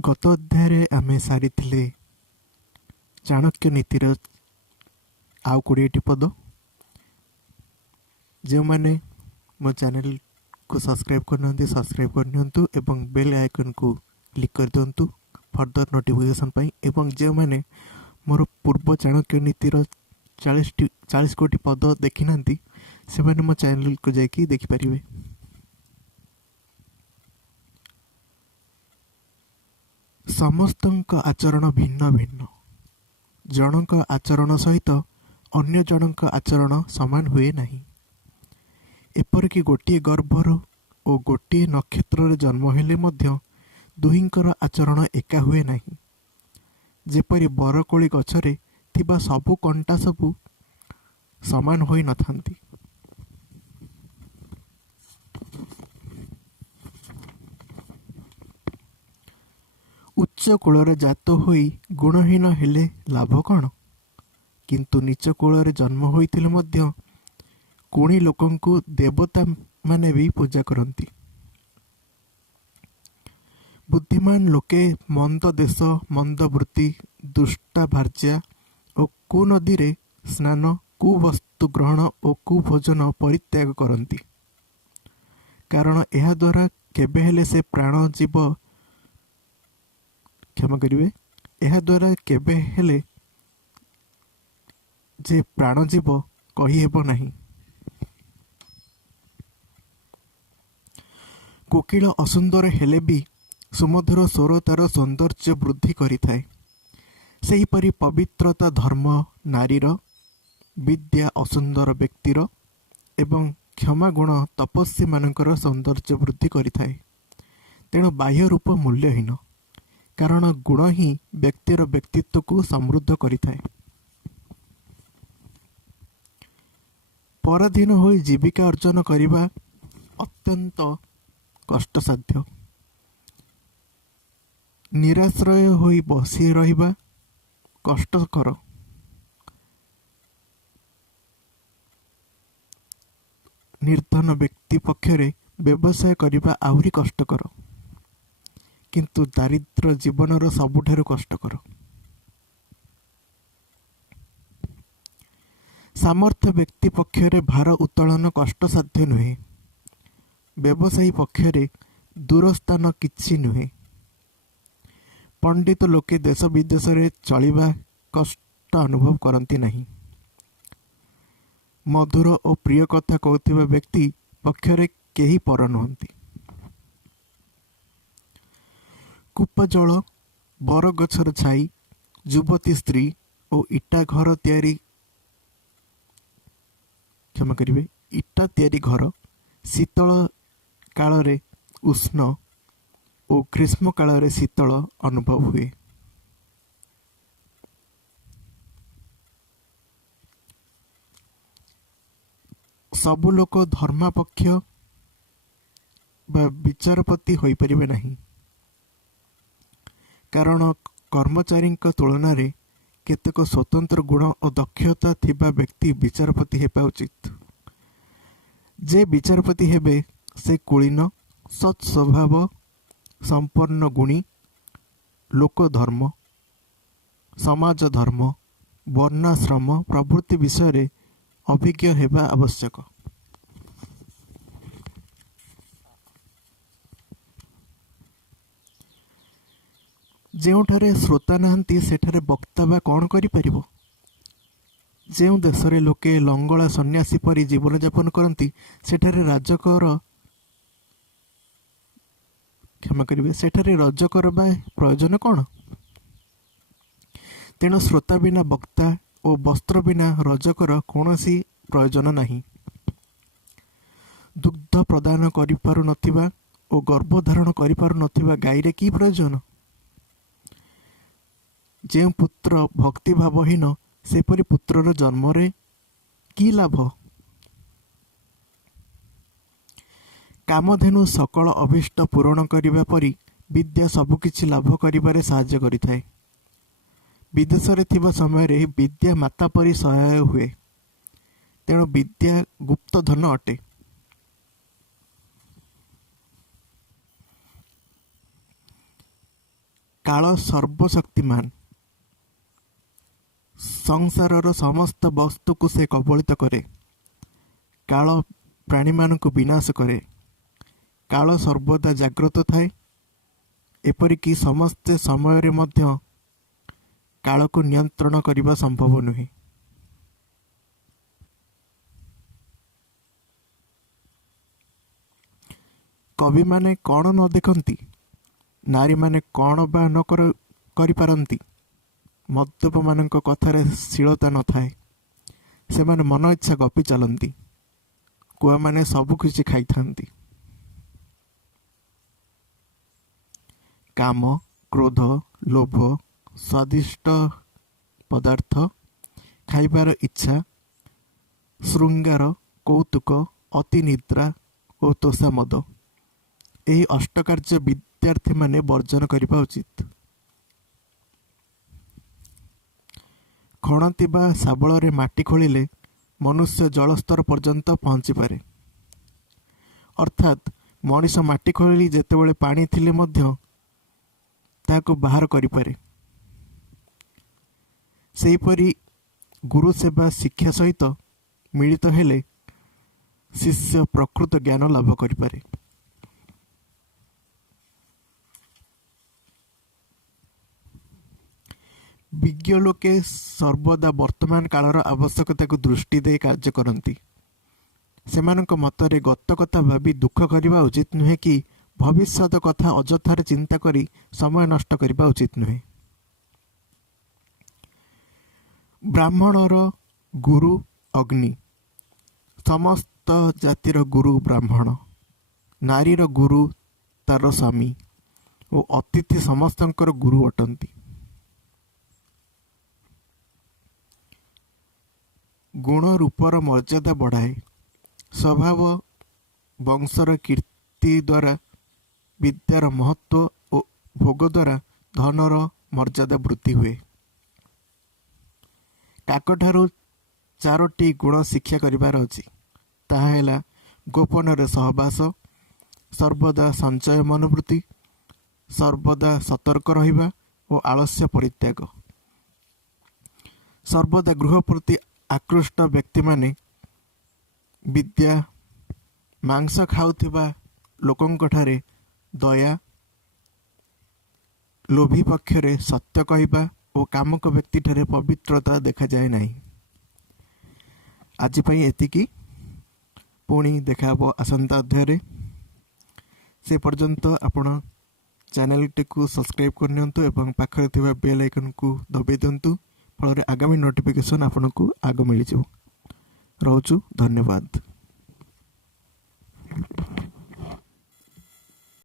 गत अध्याय आमे सारी चाणक्य नीतिर आउ 20 पद। जो मैंने मो चैनल को सब्सक्राइब करना सब्सक्राइब करनियंतु एवं बेल आइकन को क्लिक कर दिंतु फर्दर नोटिफिकेशन पाई। एवं जो मैंने मोर पूर्व चाणक्य नीतिर 40 कोटी पद देखी ना से मैंने मो चैनल को जाकि देखिपारे। समस्त आचरण भिन्न भिन्न। जनक आचरण सहित अन्य जनक आचरण सामान हुए नहीं। एपरिक गोटे गर्भर और गोटे नक्षत्र जन्म हेले मध्य दुहींकर आचरण एका हुए नहीं। जेपरि बरकोली गछरे थिबा सबु कंटा सबु समान होई नथांती। उच्च कूलरे जात होई गुणहीन हेले लाभ कौन? किंतु नीच कूलरे जन्म होइथिले मध्य कुणी लोकंकु देवता माने भी पूजा करती। बुद्धिमान लोके मंद देश मंद वृत्ति दुष्टा भार्या और कुनदी रे स्नान कुवस्तु ग्रहण और कुभोजन परित्याग करती। कारण यह द्वारा केबे हेले से प्राण जीव क्षमा करिवे यह द्वारा केबे हेले जे प्राण जीव कही हेबो नहीं। कोकिल असुंदर हेले भी सुमधुर स्वर तार सौंदर्य वृद्धि करिथाए। सेहीपरि पवित्रता धर्म नारीर विद्या असुंदर व्यक्तिर एवं क्षमा गुण तपस्वी मानकर सौंदर्य वृद्धि करिथाए। तेणु बाह्य रूप मूल्यहीन, कारण गुण ही व्यक्तिर व्यक्तित्व को समृद्ध करिथाए। पराधीन होई जीविका अर्जन करिबा अत्यंत कष्टसाध्य। निराश्रय होई बसी रहिबा कष्टकर। निर्धन व्यक्ति पक्षरे व्यवसाय करिबा आहुरी कष्टकर, किंतु दारिद्र जीवनर सबुठारु कष्टकर। सामर्थ्य व्यक्ति पक्षरे भार उत्तोलन कष्टसाध्य नुहे। व्यवसायी पक्षरे दूरस्थान किछि नुहे। पंडित लोके देश विदेश रे चलिबा कष्ट अनुभव करती नहीं। मधुर और प्रिय कथा कहूथिबा व्यक्ति पक्षरे केही पर नुहंती। कूप जल बर गछर छाई युवती स्त्री और इटा घर तैयारी क्षमा करिवे इटा तैयारी घर शीतल काल रे उष्ण और ग्रीष्म काल रे शीतल अनुभव हुए। सबु लोक धर्मापक्ष बा विचारपति होई परिबे नहीं। कारण कर्मचारी तुलन में केतेक स्वतंत्र गुण और दक्षता थिबा व्यक्ति विचारपति हेबा उचित। जे विचारपति हेबे से कुलीन सत् स्वभाव संपन्न गुणी लोक धर्म समाज धर्म वर्णाश्रम प्रभृति विषय रे अभिज्ञ हेबा आवश्यक। जेउठारे श्रोता नाहंती सेठारे वक्ता बा कौन करि परिबो। जेउ देशरे लोके लंगड़ा सन्यासी परी जीवन यापन करती सेठारे राजकर क्षमा करिवे सेठारे रजकर बा प्रयोजन कौन? तेणु श्रोता बिना वक्ता और वस्त्र बिना रजकर कौनसी प्रयोजन नहीं। दुग्ध प्रदान करि पारु नथिबा और गर्भधारण करि पारु नथिबा गाईरे की प्रयोजन? जे पुत्र भक्ति भावहीन सेपरि पुत्रर जन्म रे की लाभ? कामधेनु सकल अभिष्ट पूरण करिबा परी विद्या सबुकिछि लाभ करिबारे साहाय्य करिथाए। विदेश रे थिबा समय रे विद्या माता परी सहाय हुए। तेणु विद्या गुप्त धन अटे। କାଳ ସର୍ବଶକ୍ତିମାନ। ସଂସାରର ସମସ୍ତ ବସ୍ତୁକୁ ସେ କବଳିତ କରେ। କାଳ ପ୍ରାଣୀମାନଙ୍କୁ ବିନାଶ କରେ। କାଳ ସର୍ବଦା ଜାଗ୍ରତ ଥାଏ। ଏପରିକି ସମସ୍ତେ ସମୟରେ ମଧ୍ୟ କାଳକୁ ନିୟନ୍ତ୍ରଣ କରିବା ସମ୍ଭବ ନୁହେଁ। କବିମାନେ କ'ଣ ନ ଦେଖନ୍ତି? ନାରୀମାନେ କ'ଣ ବା ନ କରିପାରନ୍ତି? ମଦ୍ୟପମାନଙ୍କ କଥାରେ ଶୀଳତା ନଥାଏ। ସେମାନେ ମନ ଇଚ୍ଛା ଗପି ଚାଲନ୍ତି। କୁଆମାନେ ସବୁ କିଛି ଖାଇଥାନ୍ତି। କାମ, କ୍ରୋଧ, ଲୋଭ, ସ୍ୱାଦିଷ୍ଟ ପଦାର୍ଥ, ଖାଇବାର ଇଚ୍ଛା, ଶୃଙ୍ଗାର, କୌତୁକ, ଅତିନିଦ୍ରା ଓ ତୋଷାମଦ, ଏହି ଅଷ୍ଟକାର୍ଯ୍ୟ ବିଦ୍ୟାର୍ଥୀମାନେ ବର୍ଜନ କରିବା ଉଚିତ। ଖଣନ୍ତି ବା ଶାବଳରେ ମାଟି ଖୋଳିଲେ ମନୁଷ୍ୟ ଜଳସ୍ତର ପର୍ଯ୍ୟନ୍ତ ପହଞ୍ଚିପାରେ। ଅର୍ଥାତ୍ ମଣିଷ ମାଟି ଖୋଳି ଯେତେବେଳେ ପାଣି ଥିଲେ ମଧ୍ୟ ତାହାକୁ ବାହାର କରିପାରେ। ସେହିପରି ଗୁରୁ ସେବା ଶିକ୍ଷା ସହିତ ମିଳିତ ହେଲେ ଶିଷ୍ୟ ପ୍ରକୃତ ଜ୍ଞାନ ଲାଭ କରିପାରେ। ବିଜ୍ଞ ଲୋକେ ସର୍ବଦା ବର୍ତ୍ତମାନ କାଳର ଆବଶ୍ୟକତାକୁ ଦୃଷ୍ଟି ଦେଇ କାର୍ଯ୍ୟ କରନ୍ତି। ସେମାନଙ୍କ ମତରେ ଗତ କଥା ଭାବି ଦୁଃଖ କରିବା ଉଚିତ ନୁହେଁ କି ଭବିଷ୍ୟତ କଥା ଅଯଥାରେ ଚିନ୍ତା କରି ସମୟ ନଷ୍ଟ କରିବା ଉଚିତ ନୁହେଁ। ବ୍ରାହ୍ମଣର ଗୁରୁ ଅଗ୍ନି। ସମସ୍ତ ଜାତିର ଗୁରୁ ବ୍ରାହ୍ମଣ। ନାରୀର ଗୁରୁ ତାର ସ୍ୱାମୀ ଓ ଅତିଥି ସମସ୍ତଙ୍କର ଗୁରୁ ଅଟନ୍ତି। ଗୁଣ ରୂପର ମର୍ଯ୍ୟାଦା ବଢ଼ାଏ। ସ୍ୱଭାବ ବଂଶର କୀର୍ତ୍ତି ଦ୍ୱାରା ବିଦ୍ୟାର ମହତ୍ତ୍ୱ ଓ ଭୋଗ ଦ୍ୱାରା ଧନର ମର୍ଯ୍ୟାଦା ବୃଦ୍ଧି ହୁଏ। କାକଠାରୁ 4ଟି ଗୁଣ ଶିକ୍ଷା କରିବାର ଅଛି। ତାହା ହେଲା ଗୋପନରେ ସହବାସ, ସର୍ବଦା ସଞ୍ଚୟ ମନୋବୃତ୍ତି, ସର୍ବଦା ସତର୍କ ରହିବା ଓ ଆଳସ୍ୟ ପରିତ୍ୟାଗ। ସର୍ବଦା ଗୃହ ପ୍ରତି ଆକୃଷ୍ଟ ବ୍ୟକ୍ତିମାନେ ବିଦ୍ୟା, ମାଂସ ଖାଉଥିବା ଲୋକଙ୍କଠାରେ ଦୟା, ଲୋଭୀ ପକ୍ଷରେ ସତ୍ୟ କହିବା ଓ କାମୁକ ବ୍ୟକ୍ତିଠାରେ ପବିତ୍ରତା ଦେଖାଯାଏ ନାହିଁ। ଆଜି ପାଇଁ ଏତିକି। ପୁଣି ଦେଖାହେବ ଆସନ୍ତା ଅଧ୍ୟାୟରେ। ସେ ପର୍ଯ୍ୟନ୍ତ ଆପଣ ଚ୍ୟାନେଲଟିକୁ ସବସ୍କ୍ରାଇବ୍ କରିନିଅନ୍ତୁ ଏବଂ ପାଖରେ ଥିବା ବେଲ୍ ଆଇକନ୍କୁ ଦବାଇ ଦିଅନ୍ତୁ। ଫଳରେ ଆଗାମୀ ନୋଟିଫିକେସନ୍ ଆପଣଙ୍କୁ ଆଗ ମିଳିଯିବ। ରହୁଛୁ, ଧନ୍ୟବାଦ।